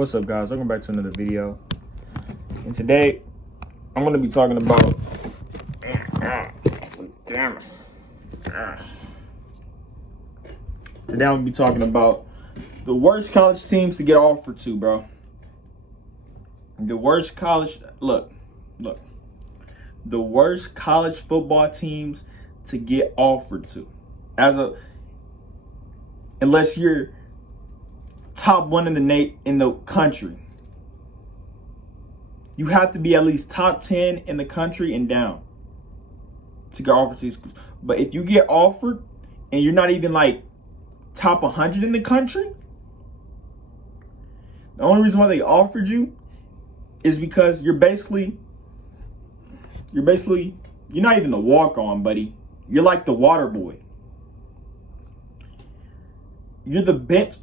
What's up, guys? Welcome back to another video. And today I'm going to be talking about today I'm going to be talking about the worst college teams to get offered to, bro. The worst college the worst college football teams to get offered to. Unless you're top one in the country. You have to be at least top 10 in the country and down to get offered to these schools. But if you get offered and you're not even like top 100 in the country, the only reason why they offered you is because you're not even a walk-on, buddy. You're like the water boy. You're the bench.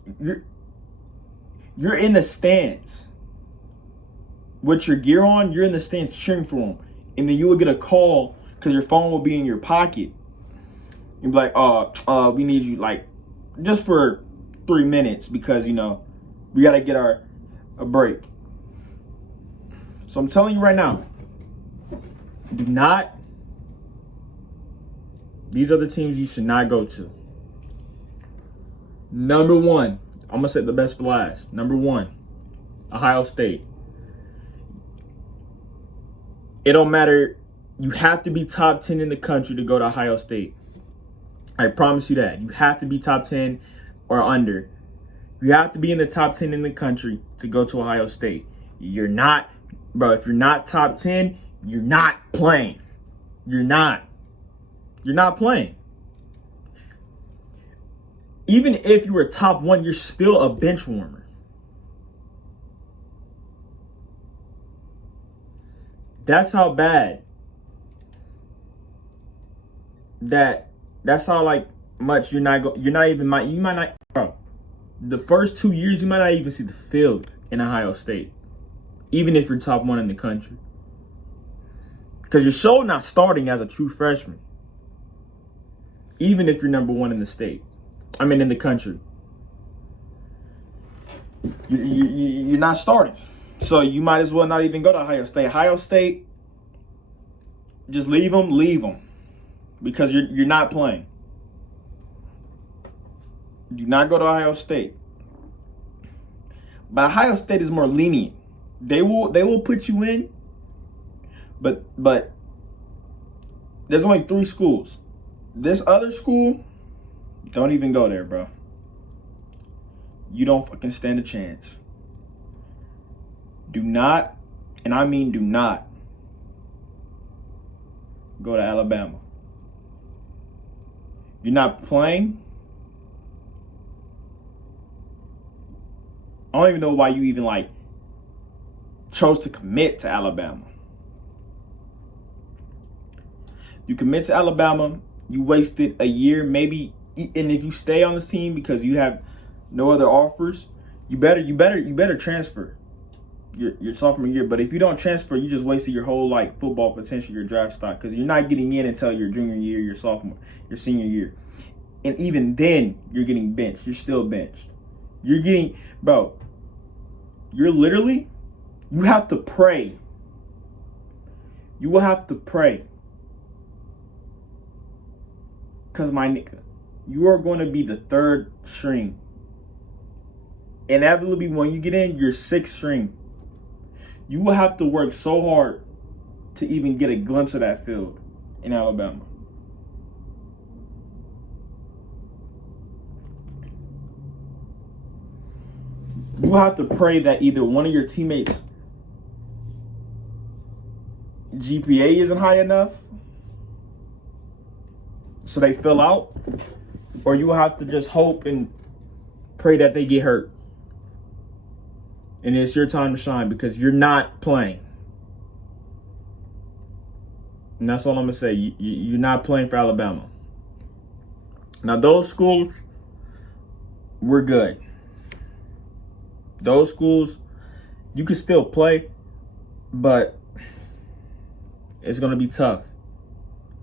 You're in the stands with your gear on. You're in the stands cheering for them, and then you will get a call because your phone will be in your pocket. You'll be like, we need you like just for 3 minutes because we gotta get a break." So I'm telling you right now, these are the teams you should not go to. Number one, I'm gonna say the best for last. Number one, Ohio State. It don't matter. You have to be top 10 in the country to go to Ohio State. I promise you that. You have to be top 10 or under. You have to be in the top 10 in the country to go to Ohio State. You're not, bro. If you're not top 10, you're not playing. You're not playing. Even if you were top 1, you're still a bench warmer. That's how bad. That's how much you might not, bro. The first 2 years you might not even see the field in Ohio State, even if you're top 1 in the country, because you're so not starting as a true freshman. Even if you're number 1 in the state. In the country. You're not starting. So you might as well not even go to Ohio State. Ohio State, just leave them. Because you're not playing. Do not go to Ohio State. But Ohio State is more lenient. They will put you in. But there's only 3 schools. This other school, don't even go there, bro. You don't fucking stand a chance. Do not, and I mean do not, go to Alabama. You're not playing. I don't even know why you even chose to commit to Alabama. You commit to Alabama, you wasted a year, maybe. And if you stay on this team because you have no other offers, you better transfer your sophomore year. But if you don't transfer, you just wasted your whole football potential, your draft stock, because you're not getting in until your junior year, your senior year, and even then you're getting benched. You're still benched. You have to pray. You will have to pray, because my nigga, you are going to be the 3rd string. Inevitably, when you get in, you're 6th string. You will have to work so hard to even get a glimpse of that field in Alabama. You have to pray that either one of your teammates' GPA isn't high enough, so they fill out, or you have to just hope and pray that they get hurt. And it's your time to shine because you're not playing. And that's all I'm going to say. You're not playing for Alabama. Now, those schools, we're good. Those schools, you can still play, but it's going to be tough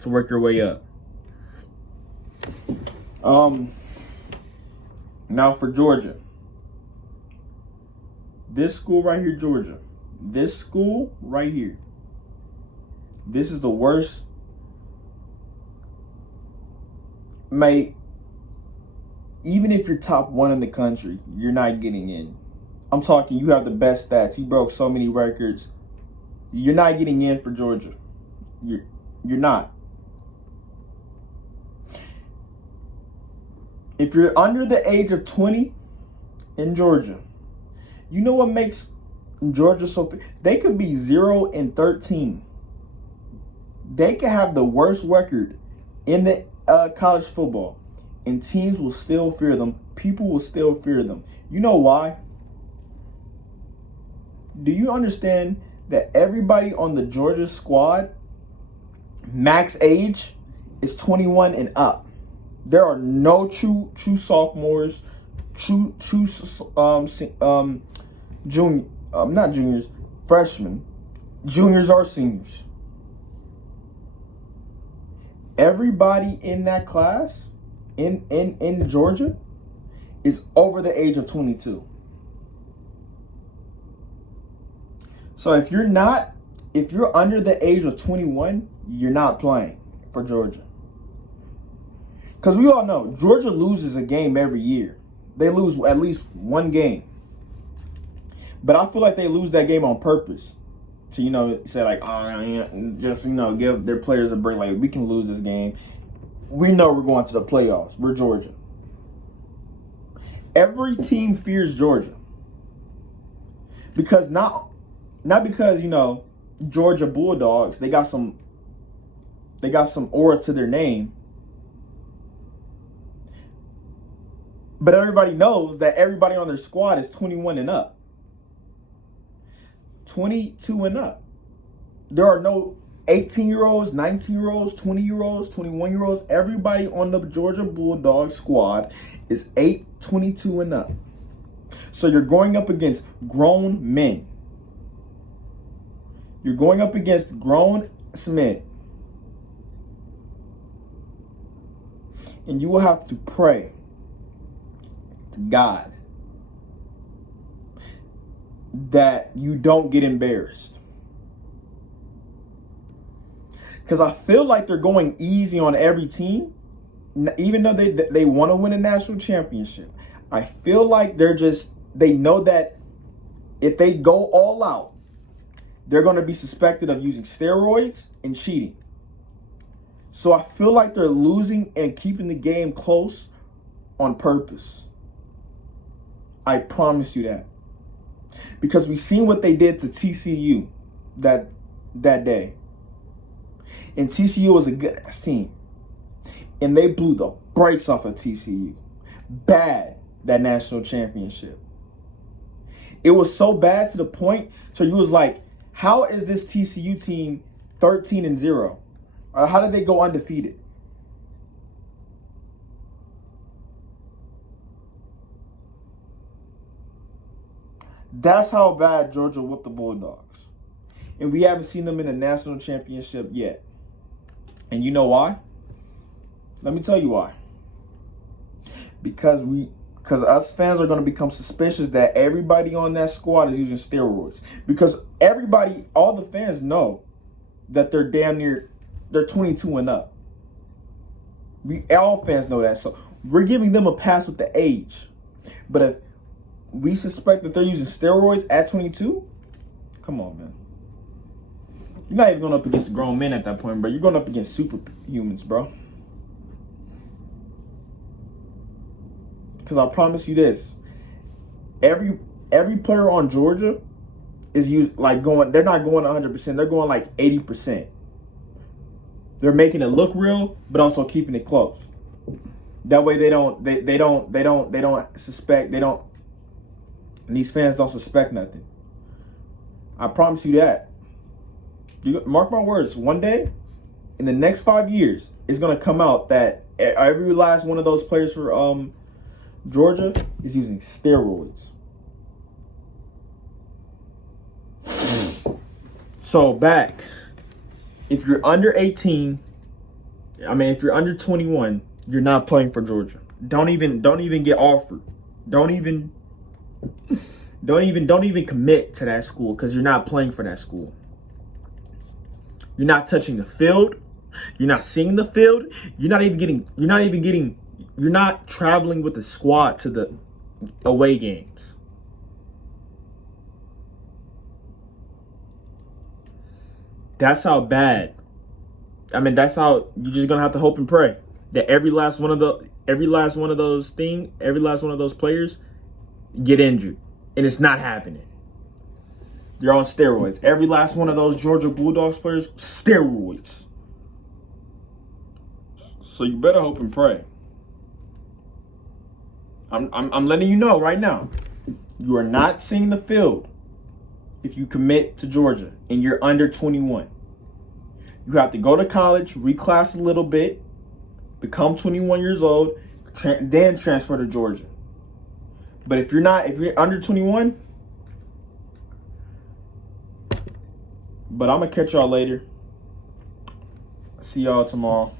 to work your way up. Now for Georgia. This school right here, Georgia. This school right here. This is the worst. Mate, even if you're top 1 in the country, you're not getting in. I'm talking, you have the best stats. You broke so many records. You're not getting in for Georgia. You're not. If you're under the age of 20 in Georgia, you know what makes Georgia so... They could be 0-13. They could have the worst record in the college football, and teams will still fear them. People will still fear them. You know why? Do you understand that everybody on the Georgia squad, max age, is 21 and up? There are no true sophomores, not juniors, freshmen. Juniors are seniors. Everybody in that class in Georgia is over the age of 22. So if you're under the age of 21, you're not playing for Georgia. Because we all know Georgia loses a game every year. They lose at least one game. But I feel like they lose that game on purpose. To, say like, just, give their players a break. Like, we can lose this game. We know we're going to the playoffs. We're Georgia. Every team fears Georgia. Because not because, Georgia Bulldogs, they got some aura to their name. But everybody knows that everybody on their squad is 21 and up. 22 and up. There are no 18-year-olds, 19-year-olds, 20-year-olds, 21-year-olds. Everybody on the Georgia Bulldogs squad is 22 and up. So you're going up against grown men. You're going up against grown men. And you will have to pray to God that you don't get embarrassed. Because I feel like they're going easy on every team. Even though they want to win a national championship. I feel like they know that if they go all out, they're going to be suspected of using steroids and cheating. So I feel like they're losing and keeping the game close on purpose. I promise you that. Because we've seen what they did to TCU that day. And TCU was a good ass team. And they blew the brakes off of TCU. Bad, that national championship. It was so bad to the point, so you was like, how is this TCU team 13-0? Or how did they go undefeated? That's how bad Georgia whooped the Bulldogs. And we haven't seen them in the national championship yet. And you know why? Let me tell you why. Because us fans are going to become suspicious that everybody on that squad is using steroids. Because all the fans know that they're 22 and up. All fans know that. So we're giving them a pass with the age. But if we suspect that they're using steroids at 22, come on, man. You're not even going up against grown men at that point, bro. You're going up against superhumans, bro. Because I promise you this. Every player on Georgia is they're not going 100%. They're going like 80%. They're making it look real, but also keeping it close. That way they don't suspect, these fans don't suspect nothing. I promise you that. Mark my words, one day, in the next 5 years, it's going to come out that every last one of those players for Georgia is using steroids. So back, if you're under 18, if you're under 21, you're not playing for Georgia. Don't even get offered. Don't even Don't even commit to that school because you're not playing for that school. You're not touching the field. You're not seeing the field. You're not traveling with the squad to the away games. That's how bad. I mean, that's how you're just gonna have to hope and pray that every last one of those players get injured, and it's not happening. They're on steroids. Every last one of those Georgia Bulldogs players, steroids. So you better hope and pray. I'm letting you know right now. You are not seeing the field if you commit to Georgia and you're under 21. You have to go to college, reclass a little bit, become 21 years old, then transfer to Georgia. But if you're under 21, but I'm going to catch y'all later. See y'all tomorrow.